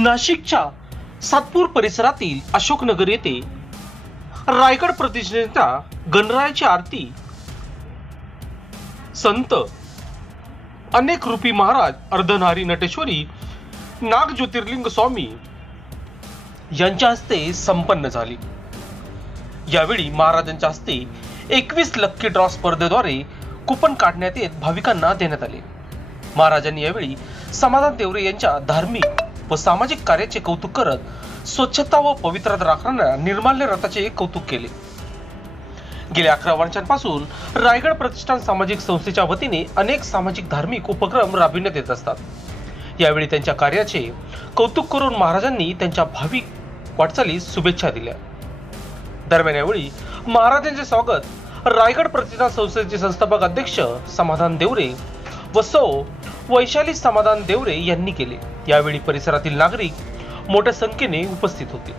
नाशिकच्या सातपूर परिसरातील अशोकनगर येथे रायगड प्रतिष्ठानच्या गणरायाची आरती संत अनेक रूपी महाराज अर्धनारी नटेश्वरी नाग ज्योतिर्लिंग स्वामी यांच्या हस्ते संपन्न झाली। यावेळी महाराजांच्या हस्ते 21 लक्की ड्रॉ स्पर्धेद्वारे कुपन काढण्यात येत भाविकांना देण्यात आले। महाराजांनी यावेळी समाधान देवरे यांच्या धार्मिक व सामाजिक कार्याचे कौतुक करत स्वच्छता व पवित्रता राखणाऱ्या निर्माल्य रथाचे कौतुक केले। गेल्या 11 वर्षांपासून रायगड प्रतिष्ठान सामाजिक संस्थेच्या वतीने अनेक सामाजिक धार्मिक उपक्रम राबविण्यात येत असतात। यावेळी त्यांच्या कार्याचे कौतुक करून महाराजांनी त्यांच्या भाविक वाटचालीस शुभेच्छा दिल्या। दरम्यान यावेळी महाराजांचे स्वागत रायगड प्रतिष्ठान संस्थेचे संस्थापक अध्यक्ष समाधान देवरे व सौ वैशाली समाधान देवरे यांनी केले। यावेळी परिसरातील नागरिक मोठ्या संख्येने उपस्थित होते।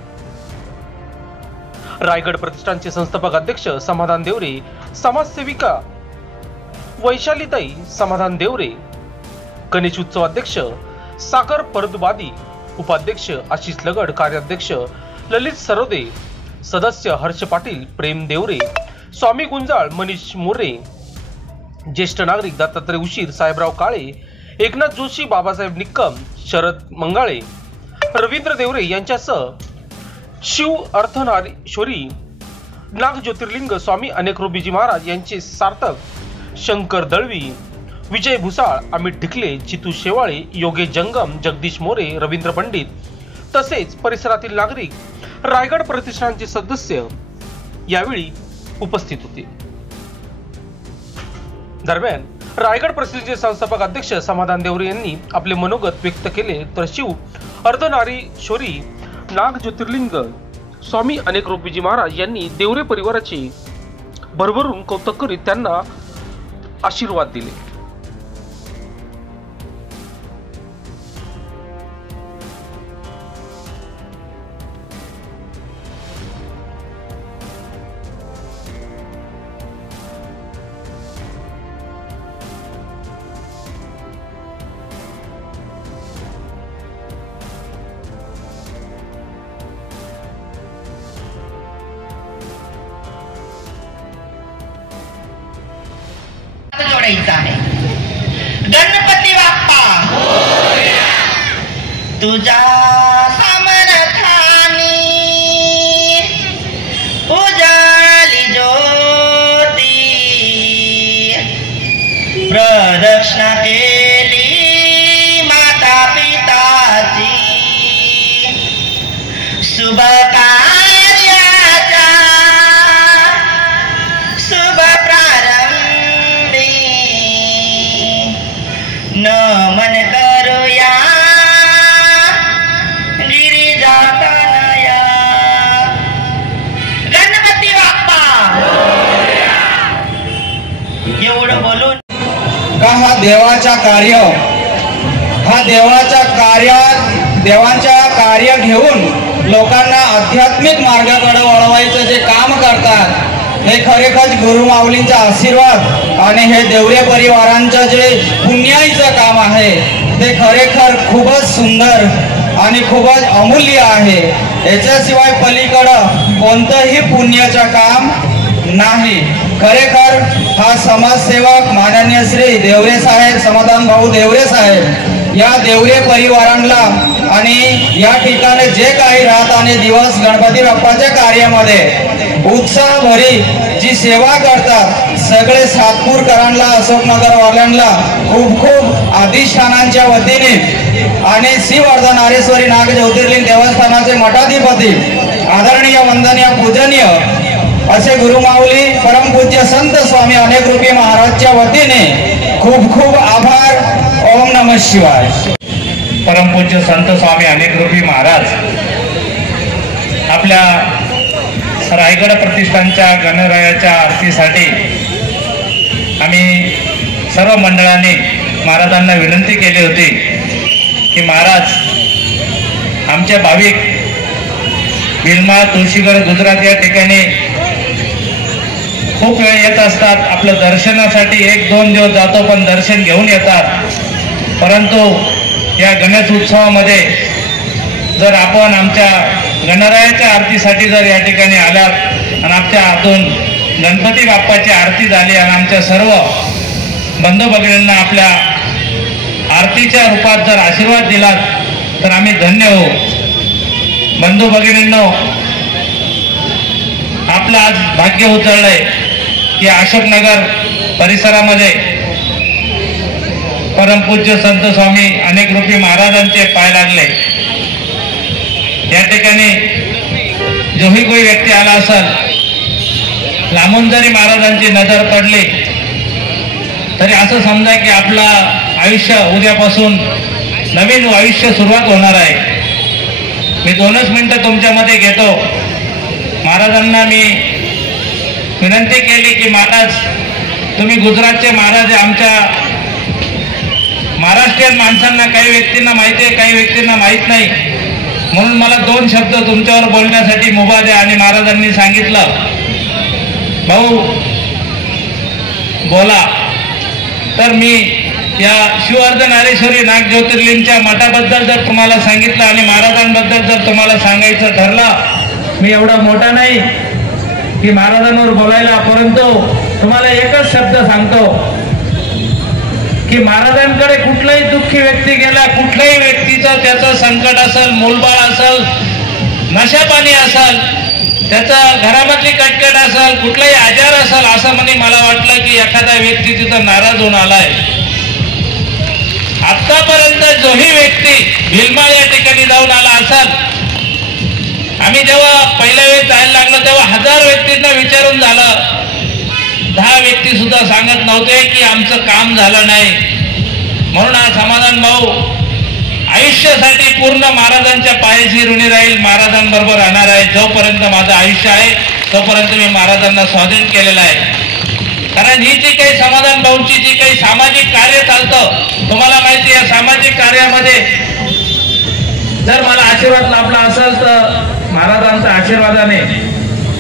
रायगड प्रतिष्ठानचे संस्थापक अध्यक्ष समाधान देवरे, समाजसेविका वैशालीताई समाधान देवरे, गणेश उत्सव अध्यक्ष सागर परदुबादी, उपाध्यक्ष आशिष लगड, कार्याध्यक्ष ललित सरोदे, सदस्य हर्ष पाटील, प्रेम देवरे, स्वामी गुंजाळ, मनीष मोरे, ज्येष्ठ नागरिक दत्तात्रय उशीर, साहेबराव काळे, एकनाथ जोशी, बाबासाहेब निक्कम, शरद मंगाळे, रवींद्र देवरे यांच्यासह शिव अर्धनारीश्वरी नाग ज्योतिर्लिंग स्वामी अनेक रूपीजी महाराज यांचे सार्थक, शंकर दळवी, विजय भुसाळ, अमित ढिकले, जितू शेवाळे, योगेश जंगम, जगदीश मोरे, रवींद्र पंडित तसेच परिसरातील नागरिक, रायगड प्रतिष्ठानचे सदस्य यावेळी उपस्थित होते। दरम्यान रायगड प्रतिष्ठानचे संस्थापक अध्यक्ष समाधान देवरे यांनी आपले मनोगत व्यक्त केले तर शिव अर्धनारीश्वरी नाग ज्योतिर्लिंग स्वामी अनेक रूपीजी महाराज यांनी देवरे परिवाराचे भरभरून कौतुक करीत त्यांना आशीर्वाद दिले। गणपती बाप्पा तुझा समर्थानी उजाली ज्योती प्रदक्षिणा केली माता पिताची शुभ कार्याचा शुभ प्रारंभी नमन करूया गिरिजा तनया गणपती बाप्पा एवढं बोलून का हा देवाचा देवांच्या कार्य घेऊन लोकांना आध्यात्मिक मार्गाकडे वळवायचं जे काम करतात हे खरेखर गुरु माऊलींचा आशीर्वाद आणि हे देवरे परिवारांचं जे पुण्याईचं काम आहे ते खरेखर खूपच सुंदर आणि खूपच अमूल्य आहे। याच्याशिवाय पलीकडं कोणतंही पुण्याचं काम नाही। खरेखर हा समाजसेवक माननीय श्री देवरे साहेब, समाधान भाऊ देवरे साहेब या देवरे परिवारांना आणि या ठिकाणी जे काही राहत आणि दिवस गणपती बाप्पाच्या कार्यामध्ये उत्साहभरी जी सेवा करतात सगळे सातपूरकरांना, अशोकनगर वाल्यांना खूप खूप अधिष्ठानांच्या वतीने आणि शिव अर्धनारीश्वरी नाग ज्योतिर्लिंग देवस्थानाचे मठाधिपती आदरणीय वंदनीय पूजनीय असे गुरुमाऊली परमपूज्य संत स्वामी अनेक रूपी महाराजच्या वतीने खूप खूप आभार। ओम नमः शिवाय। परमपूज्य संत स्वामी अनेक रूपी महाराज आपल्या रायगड प्रतिष्ठानच्या गणरायाच्या आरतीसाठी आम्ही सर्व मंडळाने महाराजांना विनंती केली होती की महाराज आमचे भाविक बिलमा, तुळशीगड, गुजरात या ठिकाणी खूप वेळ येत असतात। आपलं दर्शनासाठी 1-2 दिवस जातो पण दर्शन घेऊन येतात, परंतु या गणेश उत्सवामध्ये जर आपण आमच्या गणरायाच्या आरतीसाठी जर या ठिकाणी आलात आणि आमच्या हातून गणपती बाप्पाची आरती झाली आणि आमच्या सर्व बंधू भगिनींना आपल्या आरतीच्या रूपात जर आशीर्वाद दिलात तर आम्ही धन्य होऊ. बंधू भगिनींनो, आपलं आज भाग्य उजळलंय की अशोकनगर परिसरामध्ये परमपूज्य संत स्वामी अनेक रूपी महाराजांचे पाय लागले. या ठिकाणी जोही कोई व्यक्ती आला असेल, लांबून जरी महाराजांची नजर पडली तरी असं समजा की आपलं आयुष्य उद्यापासून नवीन आयुष्य सुरुवात होणार आहे. मी 2च मिनिटं तुमच्यामध्ये घेतो. महाराजांना मी विनंती केली की महाराज, तुम्ही गुजरातचे महाराज, आमच्या महाराष्ट्रीयन माणसांना काही व्यक्तींना माहिती आहे, काही व्यक्तींना माहीत नाही, म्हणून मला 2 शब्द तुमच्यावर बोलण्यासाठी मुभा द्या. आणि महाराजांनी सांगितलं, भाऊ बोला. तर मी या शिवर्धनारेश्वरी नाग ज्योतिर्लिंगच्या मठाबद्दल जर तुम्हाला सांगितलं आणि महाराजांबद्दल जर तुम्हाला सांगायचं ठरलं, मी एवढा मोठा नाही की महाराजांवर बोलायला, परंतु तुम्हाला एकच शब्द सांगतो की महाराजांकडे कुठलाही दुःखी व्यक्ती गेला, कुठल्याही व्यक्तीचं त्याचं संकट असेल, मूलबाळ असेल, नशापाणी असेल, त्याचं घरामधली कटकट असेल, कुठलाही आजार असेल, असं म्हणे मला वाटलं की एखादा व्यक्ती तिथं नाराज होऊन आलाय. आतापर्यंत जोही व्यक्ती भिलमाळ या ठिकाणी जाऊन आला असेल, आम्ही जेव्हा पहिल्या वेळेस जायला लागलो तेव्हा 1000 व्यक्तींना विचारून झालं, 10 व्यक्ती सुद्धा सांगत नव्हते की आमचं काम झालं नाही. म्हणून हा समाधान भाऊ आयुष्यासाठी पूर्ण महाराजांच्या पायाशी ऋणी राहील, महाराजांबरोबर राहणार आहे. जोपर्यंत माझं आयुष्य आहे तोपर्यंत मी महाराजांना स्वाधीन केलेलं आहे. कारण ही जी काही समाधान भाऊंची जी काही सामाजिक कार्य चालतं, तुम्हाला माहिती आहे, सामाजिक कार्यामध्ये जर मला आशीर्वाद लाभला असेल तर महाराजांच्या आशीर्वादाने.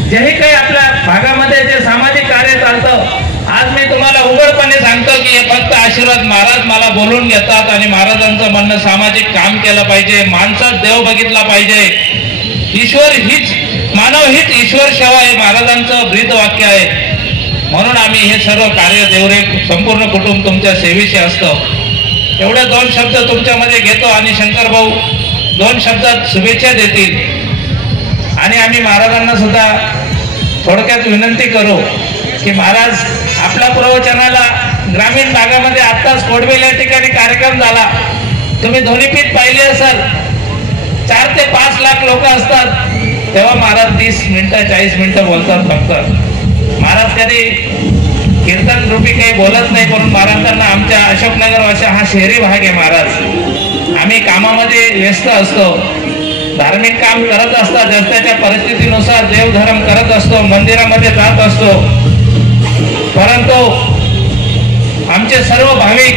जेही काही आपल्या भागामध्ये जे सामाजिक कार्य चालतं, आज मी तुम्हाला उघडपणे सांगतो की हे फक्त आशीर्वाद महाराज मला बोलून घेतात आणि महाराजांचं म्हणणं सामाजिक काम केलं पाहिजे, माणसात देव बघितला पाहिजे, ईश्वर हीच मानव हीच ईश्वर सेवा हे महाराजांचं ब्रीद वाक्य आहे. म्हणून आम्ही हे सर्व कार्य देवरे संपूर्ण कुटुंब तुमच्या सेवेशी असतं. एवढे 2 शब्द तुमच्यामध्ये घेतो आणि शंकर भाऊ 2 शब्दात शुभेच्छा देतील. आणि आम्ही महाराजांना सुद्धा थोडक्यात विनंती करू की महाराज, आपल्या प्रवचनाला ग्रामीण भागामध्ये आत्ताच कोडबेल या ठिकाणी कार्यक्रम झाला, तुम्ही ध्वनिपीठ पाहिली असाल, 4 ते 5 लाख लोक असतात, तेव्हा महाराज 30 मिनिटं 40 मिनिटं बोलतात फक्त. महाराज कधी कीर्तन रूपी काही बोलत नाही, म्हणून महाराजांना आमच्या अशोकनगर वाशा हा शहरी भाग आहे. महाराज आम्ही कामामध्ये व्यस्त असतो, धार्मिक काम करत असतात, रस्त्याच्या परिस्थितीनुसार देवधर्म करत असतो, मंदिरामध्ये जात असतो, परंतु आमचे सर्व भाविक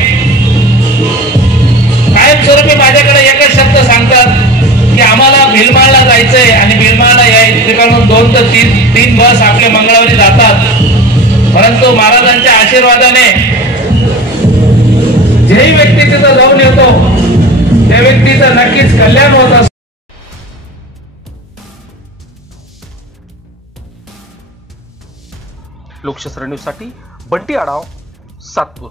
कायमस्वरूपी माझ्याकडे एकच शब्द सांगतात की आम्हाला भिलमाळला जायचंय आणि भिलमाळला यायचं. ठिकाणून 2 ते 3 बस आपले मंगळवारी जातात, परंतु महाराजांच्या आशीर्वादाने जेही व्यक्ती तिथं जाऊन येतो त्या व्यक्तीचं नक्कीच कल्याण होत असतं. लोकशास्त्र न्यूजसाठी बंटी आढाव, सातपूर.